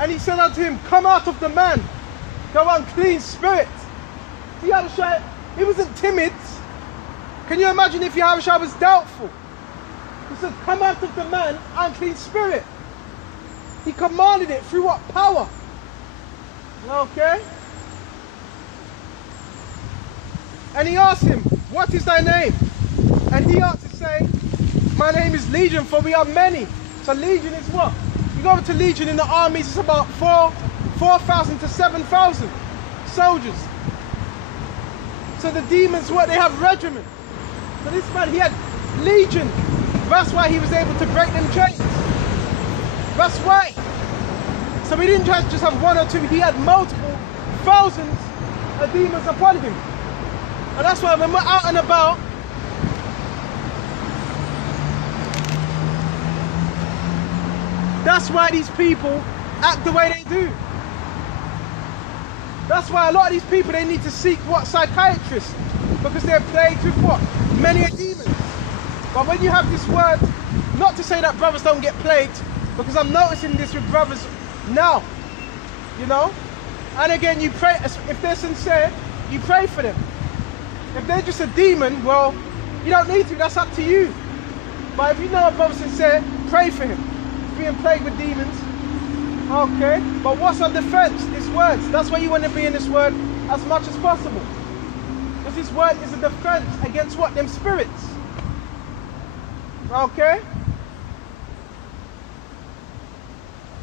And he said unto him, come out of the man, thou unclean spirit. See, Yahushua, he wasn't timid. Can you imagine if Yahushua was doubtful? He said, come out of the man, unclean spirit. He commanded it through what power? Okay? And he asked him, what is thy name? And he answered, saying, my name is Legion, for we are many. So Legion is what? You go over to Legion in the armies, it's about 4,000 to 7,000 soldiers. So the demons, what? They have regiment. So this man, he had Legion. That's why he was able to break them chains. That's why. So he didn't just have one or two, he had multiple thousands of demons upon him. And that's why when we're out and about, that's why these people act the way they do. That's why a lot of these people, they need to seek what? Psychiatrists. Because they're plagued with what? Many demons. But when you have this word, not to say that brothers don't get plagued, because I'm noticing this with brothers now, you know? And again, you pray, if they're sincere, you pray for them. If they're just a demon, well, you don't need to, that's up to you. But if you know a brother's sincere, pray for him. Being plagued with demons, okay? But what's on defense? These words. That's why you want to be in this word as much as possible. Because this word is a defense against what? Them spirits. Okay?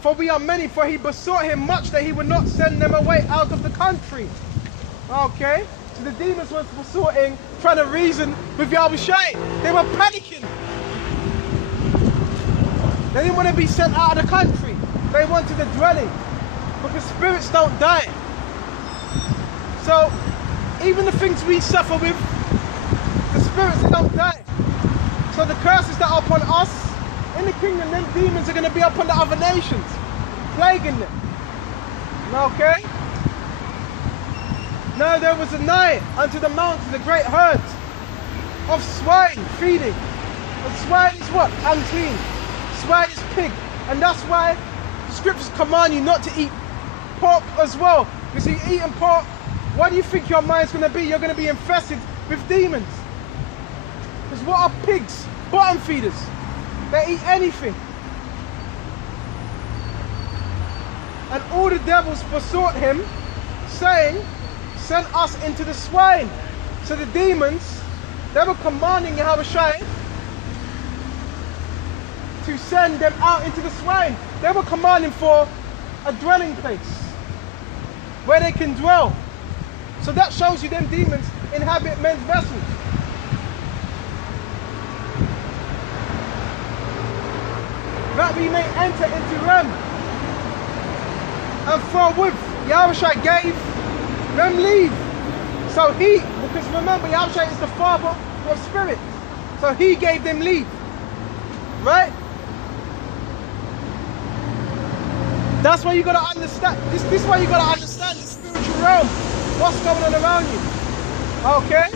For we are many, for he besought him much that he would not send them away out of the country. Okay? So the demons were besorting, trying to reason with Yahushua. They were panicking. They didn't want to be sent out of the country. They wanted a dwelling. Because spirits don't die. So, even the things we suffer with, the spirits don't die. So the curses that are upon us, in the kingdom, them demons are going to be upon the other nations, plaguing them. Okay? Now there was a night unto the mountains a great herd of swine feeding. And swine is what? Unclean. Swine is pig. And that's why the scriptures command you not to eat pork as well. Because you're eating pork, what do you think your mind's going to be? You're going to be infested with demons. Because what are pigs? Bottom feeders. They eat anything. And all the devils besought him, saying, send us into the swine. So the demons, they were commanding Yahushua to send them out into the swine. They were commanding for a dwelling place where they can dwell. So that shows you them demons inhabit men's vessels. That we may enter into them. And forthwith Yahushua gave them leave. So he, because remember Yahushua is the father of spirits. So he gave them leave. Right? That's why you gotta understand. This is why you gotta understand the spiritual realm. What's going on around you. Okay?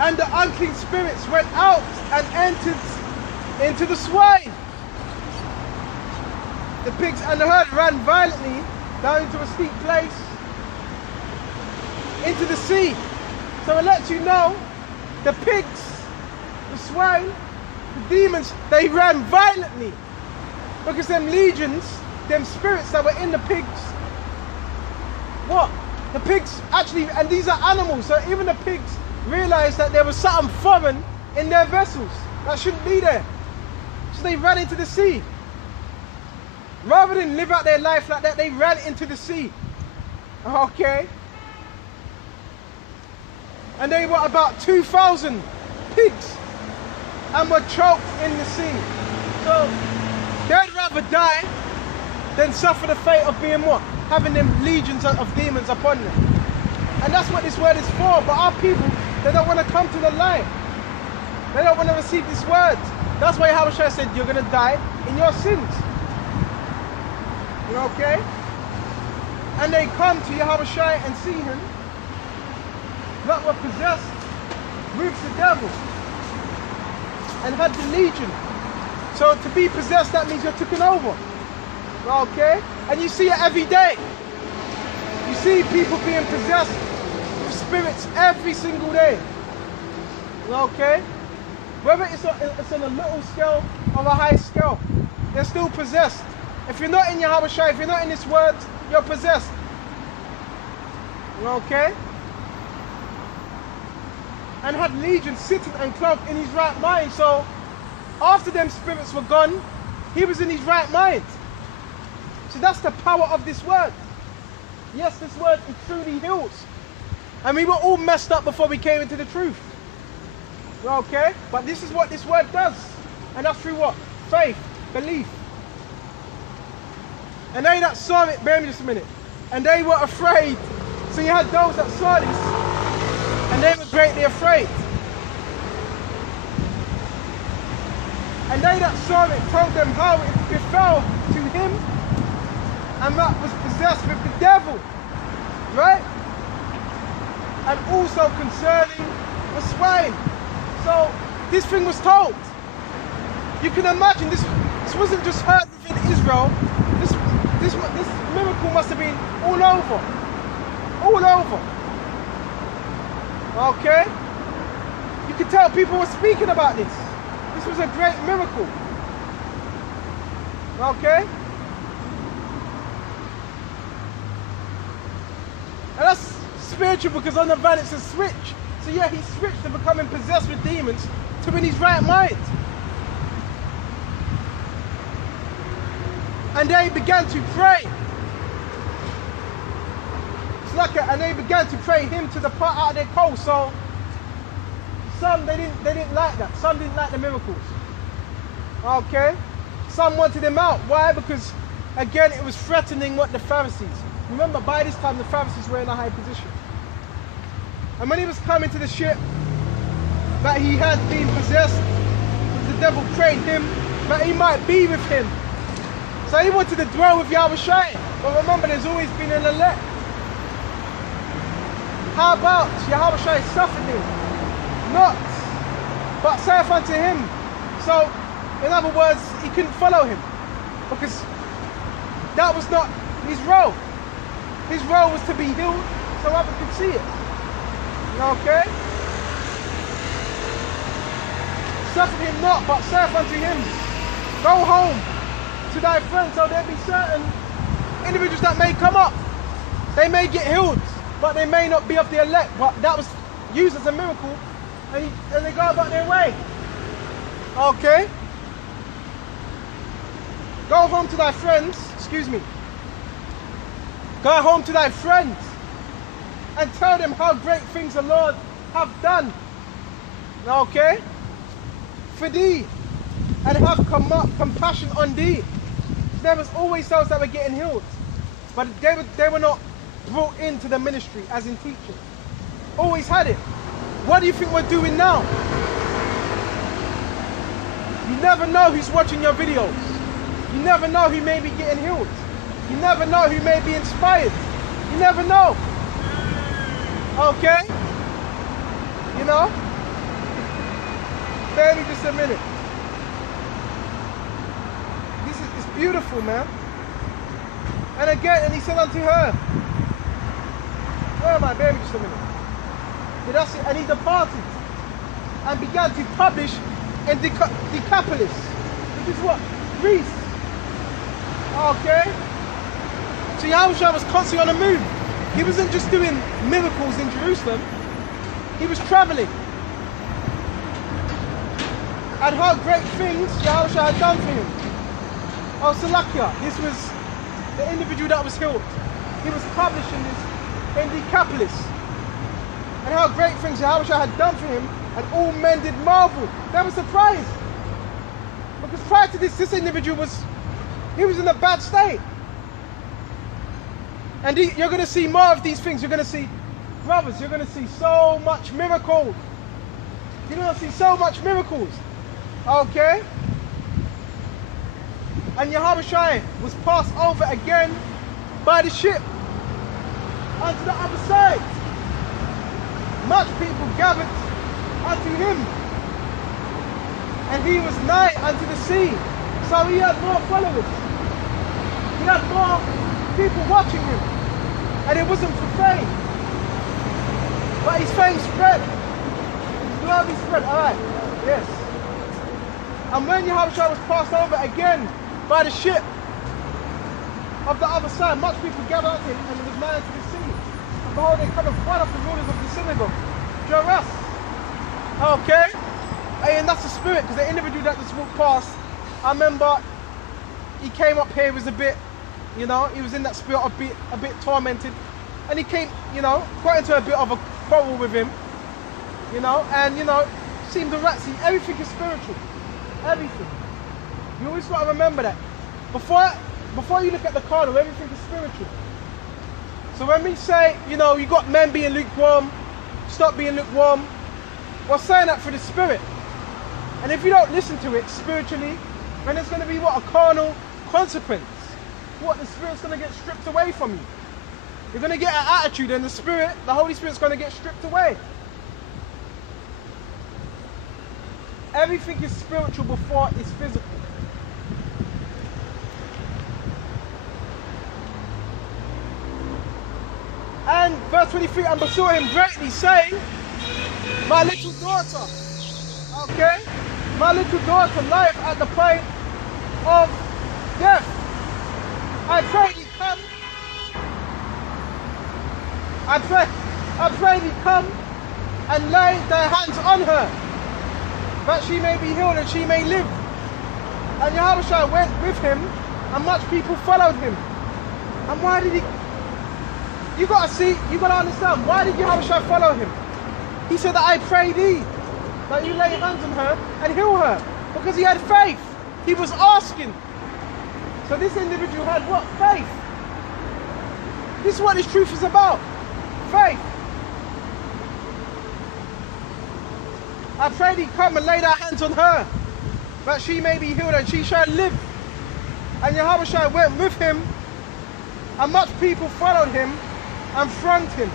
And the unclean spirits went out and entered into the swine. The pigs and the herd ran violently down into a steep place, into the sea. So it lets you know, the pigs, the swine, the demons, they ran violently. Because them legions, them spirits that were in the pigs, what? The pigs actually, and these are animals, so even the pigs realized that there was something foreign in their vessels that shouldn't be there. So they ran into the sea. Rather than live out their life like that, they ran into the sea. Okay? And they were about 2,000 pigs and were choked in the sea. So they'd rather die than suffer the fate of being what? Having them legions of demons upon them. And that's what this word is for. But our people, they don't want to come to the light. They don't want to receive this word. That's why Yahushua said, you're going to die in your sins. Okay? And they come to Yahushua and see him that were possessed with the devil. and had the legion. So to be possessed, that means you're taken over. Okay? And you see it every day. You see people being possessed with spirits every single day. Okay? Whether it's on a little scale or a high scale, they're still possessed. If you're not in Yahweh Shai, if you're not in this word, you're possessed. Okay? And had legion sitting and cloaked in his right mind. So after them spirits were gone, he was in his right mind. So that's the power of this word. Yes, this word it truly heals. And we were all messed up before we came into the truth. Okay? But this is what this word does. And that's through what? Faith, belief. And they that saw it, bear me just a minute, and they were afraid. So you had those that saw this, and they were greatly afraid. And they that saw it told them how it befell to him, and that was possessed with the devil. Right? And also concerning the swine. So this thing was told. You can imagine this wasn't just heard within Israel. This miracle must have been all over. All over. Okay? You can tell people were speaking about this. This was a great miracle. Okay? And that's spiritual because on the van it's a switch. So yeah, he switched to becoming possessed with demons to in his right mind. And they began to pray. It's like and they began to pray him to depart out of their cold. So some they didn't like that. Some didn't like the miracles. Okay? Some wanted him out. Why? Because again it was threatening what the Pharisees. Remember, by this time the Pharisees were in a high position. And when he was coming to the ship that he had been possessed, the devil prayed him that he might be with him. So he wanted to dwell with Yahweh Shai. But remember, there's always been an elect. How about Yahweh Shai suffered him? Not, but saith unto him. So, in other words, he couldn't follow him. Because that was not his role. His role was to be healed so others could see it. Okay? Suffer him not, but saith unto him, go home to thy friends. So there'll be certain individuals that may come up. They may get healed, but they may not be of the elect. But that was used as a miracle, and they go about their way. Okay? Go home to thy friends, excuse me. Go home to thy friends and tell them how great things the Lord have done. Okay? For thee, and have compassion on thee. There was always those that were getting healed, but they were not brought into the ministry as in teaching. Always had it. What do you think we're doing now? You never know who's watching your videos. You never know who may be getting healed. You never know who may be inspired. You never know. Okay? You know? Bear me just a minute. It's beautiful, man. And again, and he said unto her, where am I? Bear me just a minute. Yeah, that's it. And he departed and began to publish in Decapolis, which is what? Greece. Okay? So Yahushua was constantly on the move. He wasn't just doing miracles in Jerusalem. He was traveling. And how great things Yahushua had done for him. Oh, Salakia, this was the individual that was healed. He was publishing this in Decapolis. And how great things Yahushua had done for him, and all men did marvel. They were surprised. Because prior to this individual was in a bad state. And you're going to see more of these things. You're going to see, brothers, you're going to see so much miracles. You're going to see so much miracles. Okay? And Yahweh Shai was passed over again by the ship onto the other side. Much people gathered unto him. and he was nigh unto the sea. So he had more followers. He had more people watching him. And it wasn't for fame. But his fame spread. His glory spread. Alright, yes. And when Yahushua was passed over again by the ship of the other side, much people gathered at him, and he was nigh unto the sea. And behold, they come and one of the rulers of the synagogue, Jairus. Okay? And that's the spirit, because the individual that just walked past, I remember he came up here, was a bit, you know, he was in that spirit a bit tormented. And he came, you know, got into a bit of a quarrel with him, you know, and, you know, seemed to rat. See, everything is spiritual. Everything. You always got to remember that. Before you look at the carnal, everything is spiritual. So when we say, you know, you got men being lukewarm, stop being lukewarm, we're saying that for the spirit. And if you don't listen to it spiritually, then there's going to be what? A carnal consequence. What? The spirit's going to get stripped away from you. You're going to get an attitude, and the spirit, the Holy Spirit's going to get stripped away. Everything is spiritual before it's physical. And verse 23, and besought him greatly, saying, my little daughter, okay, my little daughter lieth at the point of death. I pray thee come. I pray thee come and lay thy hands on her, that she may be healed and she may live. And Yahushua went with him, and much people followed him. And why did he? You gotta see, you gotta understand, why did Yahushua follow him? He said that I pray thee, that you lay hands on her and heal her. Because he had faith. He was asking. So this individual had what? Faith. This is what this truth is about. Faith. I pray thee come and lay thy hands on her, that she may be healed and she shall live. And Yahushua went with him, and much people followed him and thronged him.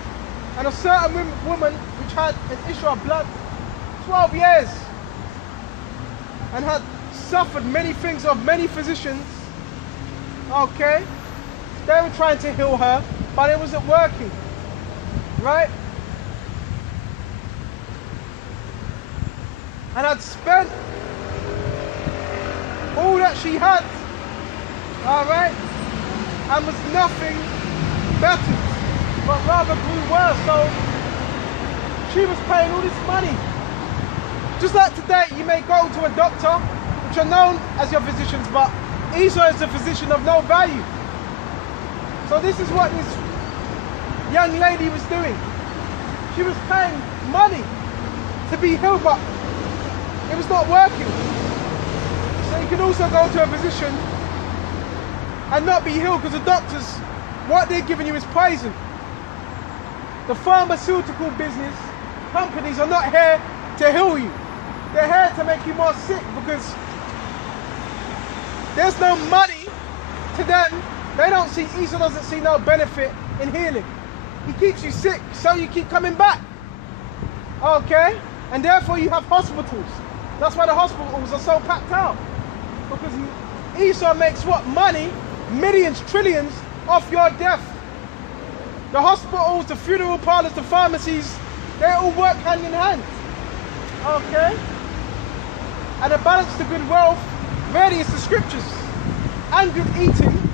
And a certain woman which had an issue of blood 12 years, and had suffered many things of many physicians, okay, they were trying to heal her, but it wasn't working, right? And had spent all that she had, all right, and was nothing better, but rather grew worse. So she was paying all this money. Just like today, you may go to a doctor, which are known as your physicians, but Esau is a physician of no value. So this is what this young lady was doing. She was paying money to be healed, but it was not working. So you can also go to a physician and not be healed, because the doctors, what they're giving you is poison. The pharmaceutical business companies are not here to heal you. They're here to make you more sick, because there's no money to them. They don't see, Esau doesn't see no benefit in healing. He keeps you sick, so you keep coming back. Okay? And therefore you have hospitals. That's why the hospitals are so packed out. Because Esau makes what? Money, millions, trillions off your death. The hospitals, the funeral parlors, the pharmacies, they all work hand in hand. Okay? And the balance to good wealth, really is the scriptures. And good eating,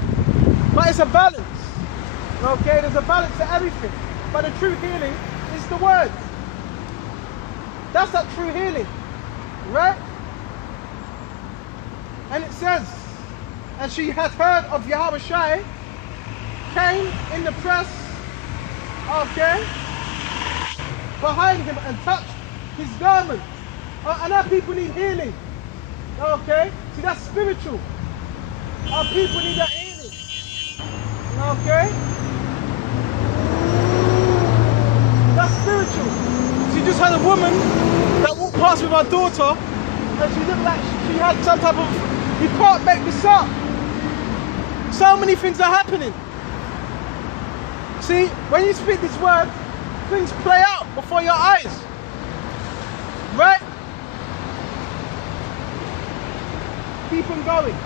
but it's a balance. Okay? There's a balance to everything. But the true healing is the word. That's that true healing. Right? And it says, and she had heard of Yahushua, came in the press, okay, behind him and touched his garment. And our people need healing. Okay? See, that's spiritual. Our people need that healing. Okay? That's spiritual. So you just had a woman that walked past with her daughter, and she looked like she had some type of, you can't make this up. So many things are happening. See, when you speak this word, things play out before your eyes. Right? keep on going.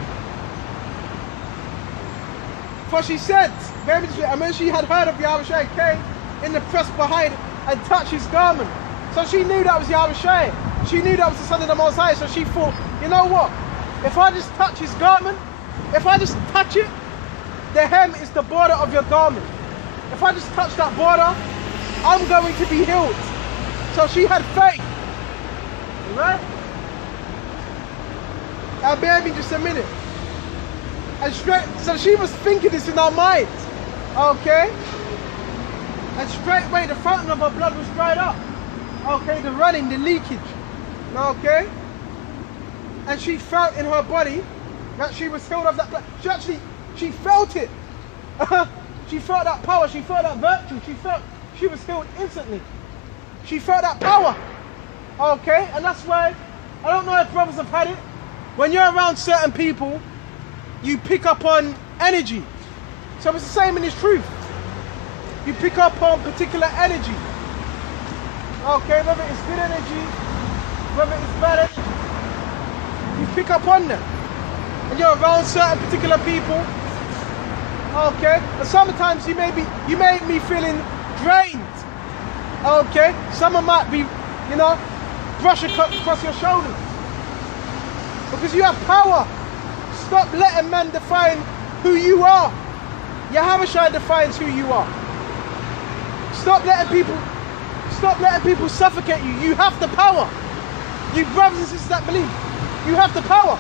For she said, and when she had heard of Yahushua, came in the press behind and touched his garment. So she knew that was Yahushua. She knew that was the Son of the Most High. So she thought, you know what? If I just touch his garment, if I just touch it, the hem is the border of your garment. If I just touch that border, I'm going to be healed. So she had faith. Right? Now bear me just a minute. And so she was thinking this in her mind. Okay? And straight away the fountain of her blood was dried up. Okay, the running, the leakage. Okay? And she felt in her body that she was healed of that blood. She felt it. She felt that power, she felt that virtue, she felt she was healed instantly. She felt that power. Okay? And that's why, I don't know if brothers have had it. When you're around certain people, you pick up on energy. So it's the same in this truth. You pick up on particular energy. Okay, whether it's good energy, whether it's bad energy, you pick up on them. And you're around certain particular people. Okay, and sometimes you may be feeling drained. Okay, someone might be, you know, brush across your shoulders. Because you have power. Stop letting men define who you are. Yahushua defines who you are. Stop letting people suffocate you. You have the power. You brothers and sisters that believe, you have the power.